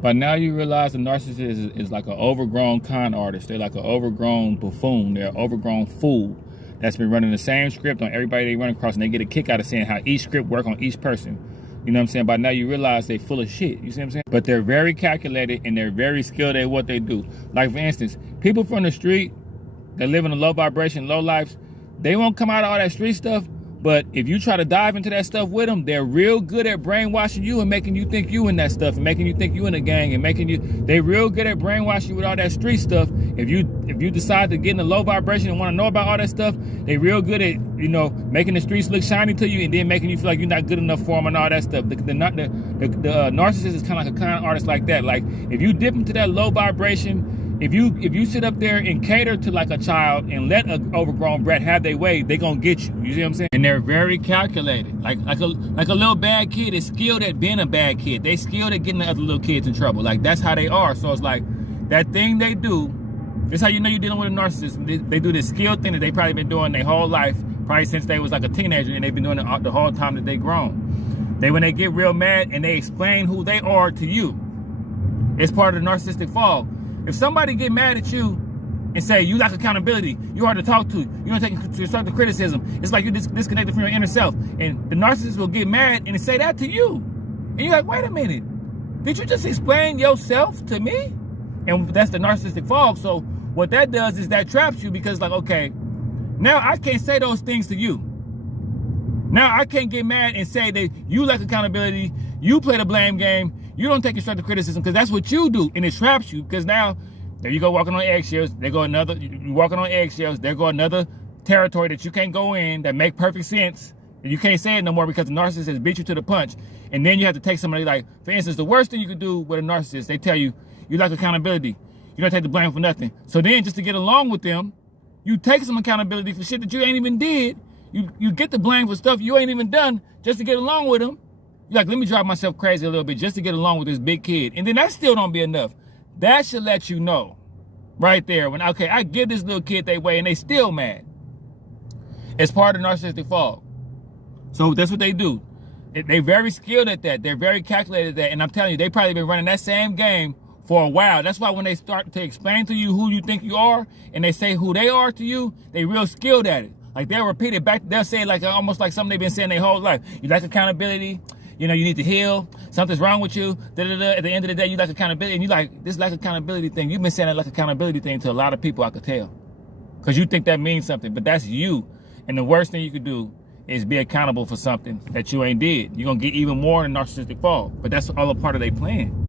But now you realize the narcissist is like an overgrown con artist. They're like an overgrown buffoon. They're an overgrown fool that's been running the same script on everybody they run across, and they get a kick out of seeing how each script work on each person. You know what I'm saying? By now you realize they full of shit. You see what I'm saying? But they're very calculated and they're very skilled at what they do. Like for instance, people from the street that live in a low vibration, low lives, they won't come out of all that street stuff. But if you try to dive into that stuff with them, they're real good at brainwashing you and making you think you in that stuff and making you think you in a gang and making you, they real good at brainwashing you with all that street stuff. If you decide to get in a low vibration and want to know about all that stuff, they real good at, you know, making the streets look shiny to you and then making you feel like you're not good enough for them and all that stuff. The narcissist is kind of like a con artist like that. Like if you dip into that low vibration, if you sit up there and cater to like a child and let an overgrown brat have their way, they gonna get you. You see what I'm saying? And they're very calculated. Like a little bad kid is skilled at being a bad kid. They skilled at getting the other little kids in trouble. Like that's how they are. So it's like that thing they do. This how you know you're dealing with a narcissist. They do this skilled thing that they probably been doing their whole life, probably since they was like a teenager, and they've been doing it the whole time that they grown. When they get real mad and they explain who they are to you, it's part of the narcissistic fall. If somebody get mad at you and say you lack accountability, you're hard to talk to, you don't take constructive criticism, it's like you're disconnected from your inner self. And the narcissist will get mad and say that to you. And you're like, wait a minute, did you just explain yourself to me? And that's the narcissistic fog. So what that does is that traps you, because like, okay, now I can't say those things to you. Now I can't get mad and say that you lack accountability, you play the blame game, you don't take constructive criticism, because that's what you do, and it traps you. Because now, there you go walking on eggshells. There go another. You walking on eggshells. There go another territory that you can't go in that make perfect sense, and you can't say it no more because the narcissist has beat you to the punch. And then you have to take somebody like, for instance, the worst thing you could do with a narcissist, they tell you you lack accountability. You don't take the blame for nothing. So then, just to get along with them, you take some accountability for shit that you ain't even did. You get the blame for stuff you ain't even done just to get along with them. You're like, let me drive myself crazy a little bit just to get along with this big kid. And then that still don't be enough. That should let you know right there when, okay, I give this little kid their way and they still mad. It's part of the narcissistic fog. So that's what they do. They're very skilled at that. They're very calculated at that. And I'm telling you, they probably been running that same game for a while. That's why when they start to explain to you who you think you are and they say who they are to you, they real skilled at it. Like they'll repeat it back. They'll say it like almost like something they've been saying their whole life. You lack accountability. You know, you need to heal. Something's wrong with you. At the end of the day, you lack accountability. And you like, this lack accountability thing, you've been saying that lack accountability thing to a lot of people, I could tell. Because you think that means something, but that's you. And the worst thing you could do is be accountable for something that you ain't did. You're going to get even more in a narcissistic fall. But that's all a part of their plan.